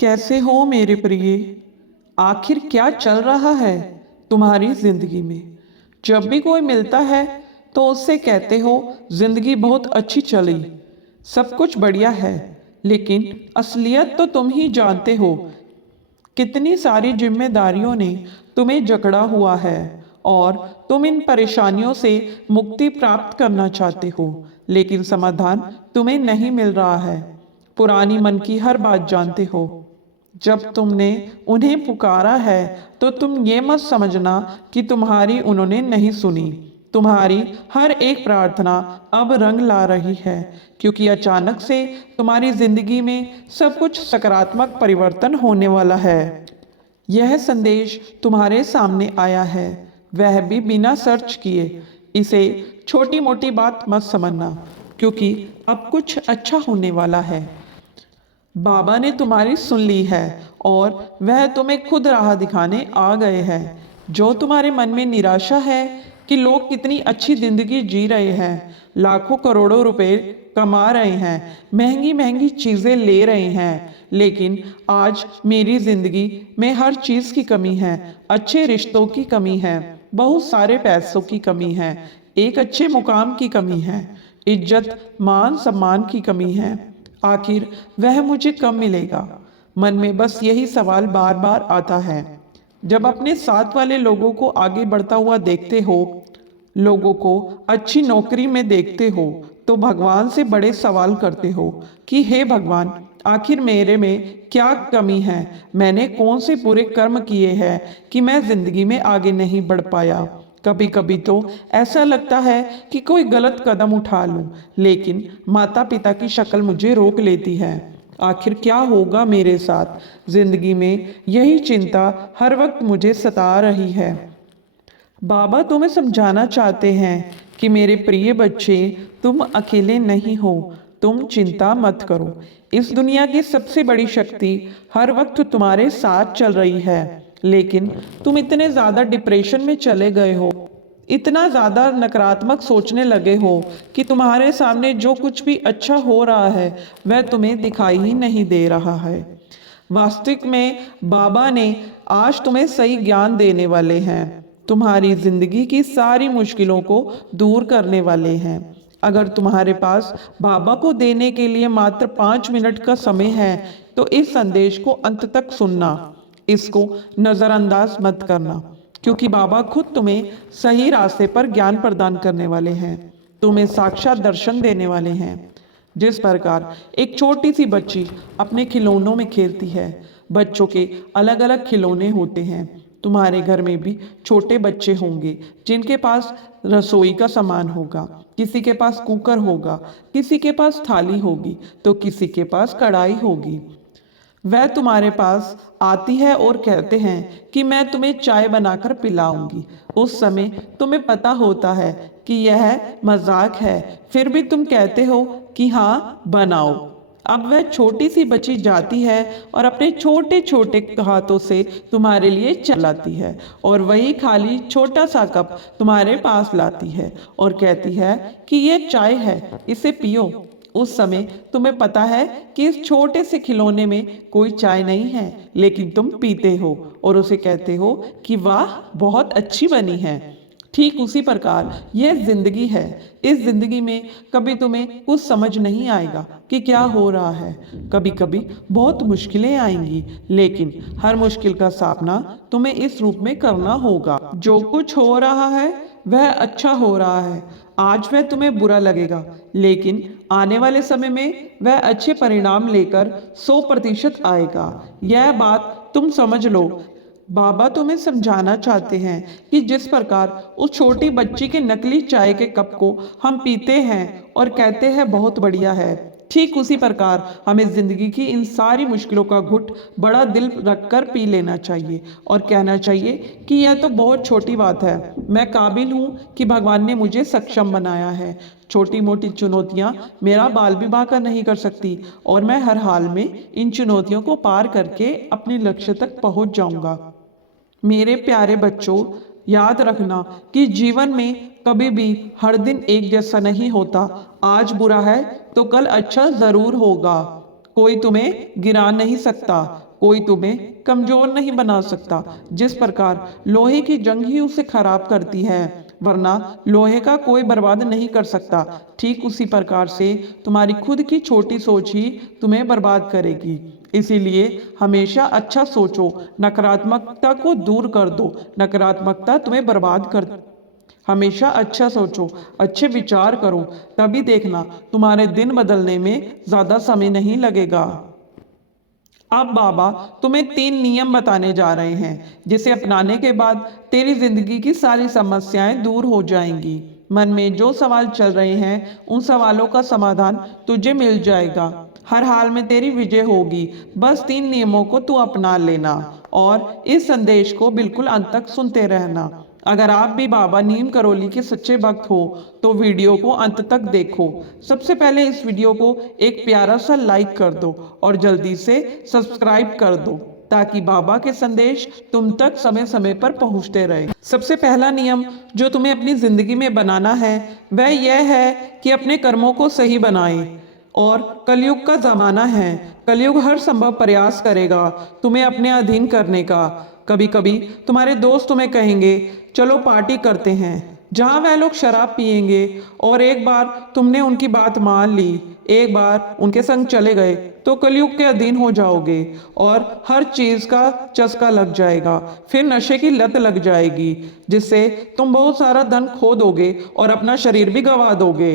कैसे हो मेरे प्रिय। आखिर क्या चल रहा है तुम्हारी जिंदगी में। जब भी कोई मिलता है तो उससे कहते हो जिंदगी बहुत अच्छी चली, सब कुछ बढ़िया है। लेकिन असलियत तो तुम ही जानते हो, कितनी सारी जिम्मेदारियों ने तुम्हें जकड़ा हुआ है और तुम इन परेशानियों से मुक्ति प्राप्त करना चाहते हो, लेकिन समाधान तुम्हें नहीं मिल रहा है। पुरानी मन की हर बात जानते हो। जब तुमने उन्हें पुकारा है तो तुम ये मत समझना कि तुम्हारी उन्होंने नहीं सुनी। तुम्हारी हर एक प्रार्थना अब रंग ला रही है, क्योंकि अचानक से तुम्हारी जिंदगी में सब कुछ सकारात्मक परिवर्तन होने वाला है। यह संदेश तुम्हारे सामने आया है, वह भी बिना सर्च किए। इसे छोटी मोटी बात मत समझना, क्योंकि अब कुछ अच्छा होने वाला है। बाबा ने तुम्हारी सुन ली है और वह तुम्हें खुद राह दिखाने आ गए हैं। जो तुम्हारे मन में निराशा है कि लोग कितनी अच्छी जिंदगी जी रहे हैं, लाखों करोड़ों रुपए कमा रहे हैं, महंगी महंगी चीजें ले रहे हैं, लेकिन आज मेरी जिंदगी में हर चीज की कमी है। अच्छे रिश्तों की कमी है, बहुत सारे पैसों की कमी है, एक अच्छे मुकाम की कमी है, इज्जत मान सम्मान की कमी है। आखिर वह मुझे कब मिलेगा। मन में बस यही सवाल बार बार आता है। जब अपने साथ वाले लोगों को आगे बढ़ता हुआ देखते हो, लोगों को अच्छी नौकरी में देखते हो, तो भगवान से बड़े सवाल करते हो कि हे भगवान, आखिर मेरे में क्या कमी है। मैंने कौन से बुरे कर्म किए हैं कि मैं जिंदगी में आगे नहीं बढ़ पाया। कभी कभी तो ऐसा लगता है कि कोई गलत कदम उठा लूं, लेकिन माता पिता की शक्ल मुझे रोक लेती है। आखिर क्या होगा मेरे साथ। जिंदगी में यही चिंता हर वक्त मुझे सता रही है। बाबा तुम्हें समझाना चाहते हैं कि मेरे प्रिय बच्चे, तुम अकेले नहीं हो। तुम चिंता मत करो। इस दुनिया की सबसे बड़ी शक्ति हर वक्त तुम्हारे साथ चल रही है, लेकिन तुम इतने ज्यादा डिप्रेशन में चले गए हो, इतना ज्यादा नकारात्मक सोचने लगे हो कि तुम्हारे सामने जो कुछ भी अच्छा हो रहा है वह तुम्हें दिखाई ही नहीं दे रहा है। वास्तविक में बाबा ने आज तुम्हें सही ज्ञान देने वाले हैं, तुम्हारी जिंदगी की सारी मुश्किलों को दूर करने वाले हैं। अगर तुम्हारे पास बाबा को देने के लिए मात्र 5 मिनट का समय है तो इस संदेश को अंत तक सुनना, इसको नजरअंदाज मत करना, क्योंकि बाबा खुद तुम्हें सही रास्ते पर ज्ञान प्रदान करने वाले हैं, तुम्हें साक्षात दर्शन देने वाले हैं। जिस प्रकार एक छोटी सी बच्ची अपने खिलौनों में खेलती है, बच्चों के अलग अलग खिलौने होते हैं। तुम्हारे घर में भी छोटे बच्चे होंगे जिनके पास रसोई का सामान होगा, किसी के पास कुकर होगा, किसी के पास थाली होगी, तो किसी के पास कढ़ाई होगी। वह तुम्हारे पास आती है और कहते हैं कि मैं तुम्हें चाय बनाकर पिलाऊंगी। उस समय तुम्हें पता होता है कि यह मजाक है, फिर भी तुम कहते हो कि हाँ बनाओ। अब वह छोटी सी बच्ची जाती है और अपने छोटे छोटे हाथों से तुम्हारे लिए चलाती है और वही खाली छोटा सा कप तुम्हारे पास लाती है और कहती है कि ये चाय है, इसे पियो। उस समय तुम्हें पता है कि इस छोटे से खिलौने में कोई चाय नहीं है, लेकिन तुम पीते हो और उसे कहते हो कि वाह बहुत अच्छी बनी है। ठीक उसी प्रकार यह जिंदगी है। इस जिंदगी में कभी तुम्हें कुछ समझ नहीं आएगा कि क्या हो रहा है, कभी कभी बहुत मुश्किलें आएंगी, लेकिन हर मुश्किल का सामना तुम्हें इस रूप में करना होगा। जो कुछ हो रहा है वह अच्छा हो रहा है। आज वह तुम्हें बुरा लगेगा, लेकिन आने वाले समय में वह अच्छे परिणाम लेकर 100% आएगा। यह बात तुम समझ लो। बाबा तुम्हें समझाना चाहते हैं कि जिस प्रकार उस छोटी बच्ची के नकली चाय के कप को हम पीते हैं और कहते हैं बहुत बढ़िया है, ठीक उसी प्रकार हमें जिंदगी की इन सारी मुश्किलों का घुट बड़ा दिल रखकर पी लेना चाहिए और कहना चाहिए कि यह तो बहुत छोटी बात है, मैं काबिल हूँ कि भगवान ने मुझे सक्षम बनाया है। छोटी मोटी चुनौतियाँ मेरा बाल भी बांका नहीं कर सकती और मैं हर हाल में इन चुनौतियों को पार करके अपने लक्ष्य तक पहुँच जाऊँगा। मेरे प्यारे बच्चों, याद रखना कि जीवन में कभी भी हर दिन एक जैसा नहीं होता। आज बुरा है तो कल अच्छा जरूर होगा। कोई तुम्हें गिरा नहीं सकता, कोई तुम्हें कमजोर नहीं बना सकता। जिस प्रकार लोहे की जंग ही उसे खराब करती है, वरना लोहे का कोई बर्बाद नहीं कर सकता, ठीक उसी प्रकार से तुम्हारी खुद की छोटी सोच ही तुम्हें बर्बाद करेगी। इसीलिए हमेशा अच्छा सोचो, नकारात्मकता को दूर कर दो। नकारात्मकता तुम्हें बर्बाद कर हमेशा अच्छा सोचो, अच्छे विचार करो, तभी देखना तुम्हारे दिन बदलने में ज्यादा समय नहीं लगेगा। अब बाबा तुम्हें 3 नियम बताने जा रहे हैं, जिसे अपनाने के बाद तेरी जिंदगी की सारी समस्याएं दूर हो जाएंगी। मन में जो सवाल चल रहे हैं, उन सवालों का समाधान तुझे मिल जाएगा। हर हाल में तेरी विजय होगी। बस 3 नियमों को तू अपना लेना और इस संदेश को बिल्कुल अंत तक सुनते रहना। अगर आप भी बाबा नीम करोली के सच्चे भक्त हो तो वीडियो को अंत तक देखो। सबसे पहले इस वीडियो को एक प्यारा सा लाइक कर दो और जल्दी से सब्सक्राइब कर दो, ताकि बाबा के संदेश तुम तक समय समय पर पहुंचते रहे। सबसे पहला नियम जो तुम्हें अपनी जिंदगी में बनाना है वह यह है कि अपने कर्मों को सही बनाएं। और कलयुग का जमाना है, कलयुग हर संभव प्रयास करेगा तुम्हें अपने अधीन करने का। कभी कभी तुम्हारे दोस्त तुम्हें कहेंगे चलो पार्टी करते हैं, जहां वह लोग शराब पिएंगे, और एक बार तुमने उनकी बात मान ली, एक बार उनके संग चले गए तो कलयुग के अधीन हो जाओगे और हर चीज का चस्का लग जाएगा। फिर नशे की लत लग जाएगी, जिससे तुम बहुत सारा धन खो दोगे और अपना शरीर भी गंवा दोगे।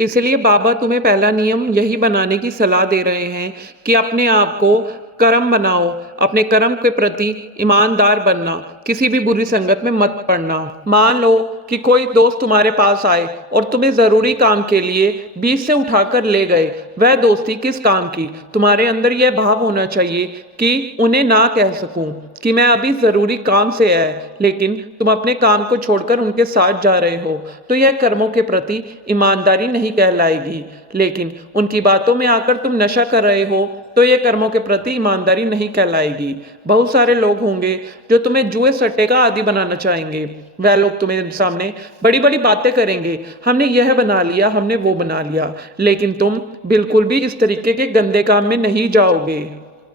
इसलिए बाबा तुम्हें पहला नियम यही बनाने की सलाह दे रहे हैं कि अपने आप को कर्म बनाओ, अपने कर्म के प्रति ईमानदार बनना, किसी भी बुरी संगत में मत पड़ना। मान लो कि कोई दोस्त तुम्हारे पास आए और तुम्हें जरूरी काम के लिए बीच से उठाकर ले गए, वह दोस्ती किस काम की? तुम्हारे अंदर यह भाव होना चाहिए कि उन्हें ना कह सकूं कि मैं अभी जरूरी काम से है, लेकिन तुम अपने काम को छोड़कर उनके साथ जा रहे हो, तो यह कर्मों के प्रति ईमानदारी नहीं कहलाएगी। लेकिन उनकी बातों में आकर तुम नशा कर रहे हो तो यह कर्मों के प्रति ईमानदारी नहीं कहलाएगी। बहुत सारे लोग होंगे जो तुम्हें जुए सट्टे का आदी बनाना चाहेंगे। वह लोग तुम्हें सामने बड़ी बड़ी बातें करेंगे, हमने यह बना लिया, हमने वो बना लिया, लेकिन तुम बिल्कुल भी इस तरीके के गंदे काम में नहीं जाओगे।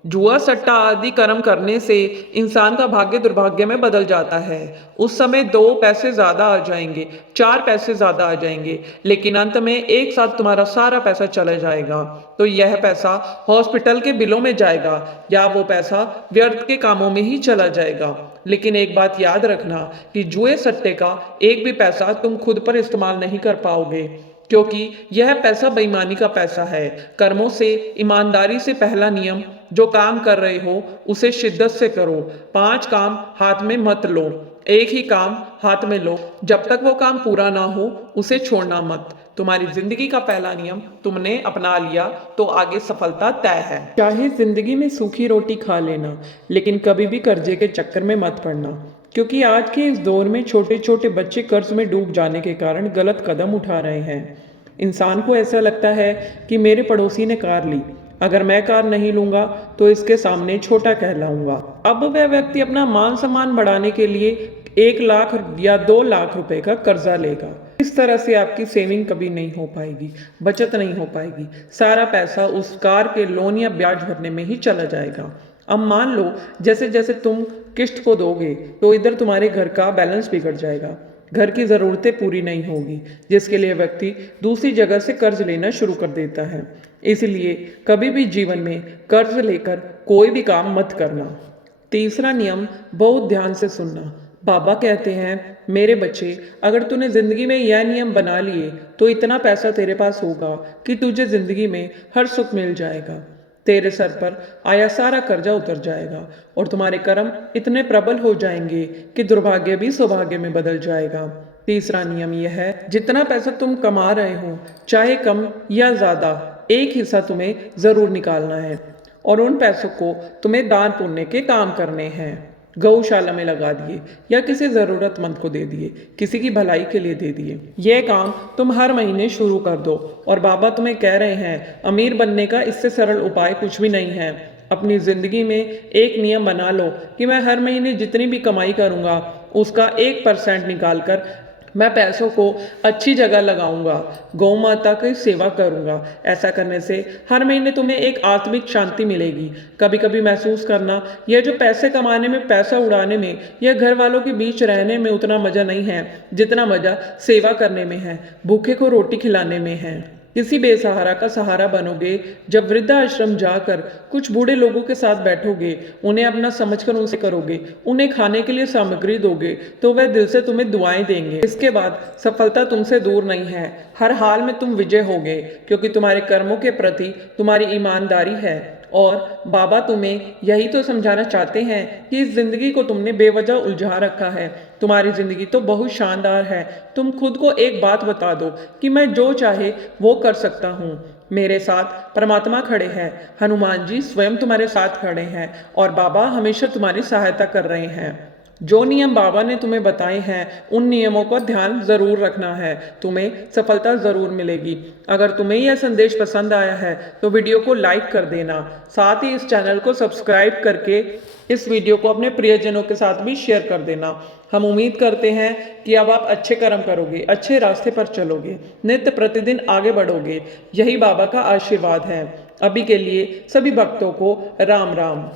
जुआ सट्टा आदि कर्म करने से इंसान का भाग्य दुर्भाग्य में बदल जाता है। उस समय 2 पैसे ज्यादा आ जाएंगे, 4 पैसे ज्यादा आ जाएंगे, लेकिन अंत में एक साथ तुम्हारा सारा पैसा चला जाएगा। तो यह पैसा हॉस्पिटल के बिलों में जाएगा या वो पैसा व्यर्थ के कामों में ही चला जाएगा। लेकिन एक बात याद रखना कि जुए सट्टे का एक भी पैसा तुम खुद पर इस्तेमाल नहीं कर पाओगे, क्योंकि यह पैसा बेईमानी का पैसा है। कर्मों से ईमानदारी से पहला नियम, जो काम कर रहे हो उसे शिद्दत से करो। 5 काम हाथ में मत लो, एक ही काम हाथ में लो। जब तक वो काम पूरा ना हो उसे छोड़ना मत। तुम्हारी जिंदगी का पहला नियम तुमने अपना लिया तो आगे सफलता तय है। चाहे जिंदगी में सूखी रोटी खा लेना, लेकिन कभी भी कर्जे के चक्कर में मत पड़ना, क्योंकि आज के इस दौर में छोटे छोटे बच्चे कर्ज में डूब जाने के कारण गलत कदम उठा रहे हैं। इंसान को ऐसा लगता है कि मेरे पड़ोसी ने कार ली, अगर मैं कार नहीं लूंगा तो इसके सामने छोटा कहलाऊंगा। अब वह व्यक्ति अपना मान सम्मान बढ़ाने के लिए 1 लाख या 2 लाख रुपए का कर्जा लेगा। इस तरह से आपकी सेविंग कभी नहीं हो पाएगी, बचत नहीं हो पाएगी, सारा पैसा उस कार के लोन या ब्याज भरने में ही चला जाएगा। अब मान लो जैसे जैसे तुम किस्त को दोगे तो इधर तुम्हारे घर का बैलेंस बिगड़ जाएगा, घर की ज़रूरतें पूरी नहीं होगी, जिसके लिए व्यक्ति दूसरी जगह से कर्ज लेना शुरू कर देता है। इसलिए कभी भी जीवन में कर्ज लेकर कोई भी काम मत करना। तीसरा नियम, बहुत ध्यान से सुनना। बाबा कहते हैं, मेरे बच्चे, अगर तूने जिंदगी में यह नियम बना लिए तो इतना पैसा तेरे पास होगा कि तुझे जिंदगी में हर सुख मिल जाएगा। तेरे सर पर आया सारा कर्जा उतर जाएगा और तुम्हारे कर्म इतने प्रबल हो जाएंगे कि दुर्भाग्य भी सौभाग्य में बदल जाएगा। तीसरा नियम यह है, जितना पैसा तुम कमा रहे हो, चाहे कम या ज्यादा, एक हिस्सा तुम्हें जरूर निकालना है और उन पैसों को तुम्हें दान पुण्य के काम करने हैं। गौशाला में लगा दिए या किसी जरूरतमंद को दे दिए, किसी की भलाई के लिए दे दिए। यह काम तुम हर महीने शुरू कर दो। और बाबा तुम्हें कह रहे हैं, अमीर बनने का इससे सरल उपाय कुछ भी नहीं है। अपनी जिंदगी में एक नियम बना लो कि मैं हर महीने जितनी भी कमाई करूंगा उसका 1% निकाल कर मैं पैसों को अच्छी जगह लगाऊंगा, गौ माता की सेवा करूंगा। ऐसा करने से हर महीने तुम्हें एक आत्मिक शांति मिलेगी। कभी कभी महसूस करना, यह जो पैसे कमाने में, पैसा उड़ाने में, यह घर वालों के बीच रहने में उतना मज़ा नहीं है जितना मज़ा सेवा करने में है, भूखे को रोटी खिलाने में है। किसी बेसहारा का सहारा बनोगे। जब वृद्धाश्रम जाकर कुछ बूढ़े लोगों के साथ बैठोगे, उन्हें अपना समझकर उनसे करोगे, उन्हें खाने के लिए सामग्री दोगे, तो वह दिल से तुम्हें दुआएं देंगे। इसके बाद सफलता तुमसे दूर नहीं है। हर हाल में तुम विजय होगे, क्योंकि तुम्हारे कर्मों के प्रति तुम्हारी ईमानदारी है। और बाबा तुम्हें यही तो समझाना चाहते हैं कि इस जिंदगी को तुमने बेवजह उलझा रखा है। तुम्हारी जिंदगी तो बहुत शानदार है। तुम खुद को एक बात बता दो कि मैं जो चाहे वो कर सकता हूँ। मेरे साथ परमात्मा खड़े हैं, हनुमान जी स्वयं तुम्हारे साथ खड़े हैं और बाबा हमेशा तुम्हारी सहायता कर रहे हैं। जो नियम बाबा ने तुम्हें बताए हैं, उन नियमों का ध्यान जरूर रखना है, तुम्हें सफलता जरूर मिलेगी। अगर तुम्हें यह संदेश पसंद आया है तो वीडियो को लाइक कर देना, साथ ही इस चैनल को सब्सक्राइब करके इस वीडियो को अपने प्रियजनों के साथ भी शेयर कर देना। हम उम्मीद करते हैं कि अब आप अच्छे कर्म करोगे, अच्छे रास्ते पर चलोगे, नित्य प्रतिदिन आगे बढ़ोगे। यही बाबा का आशीर्वाद है। अभी के लिए सभी भक्तों को राम राम।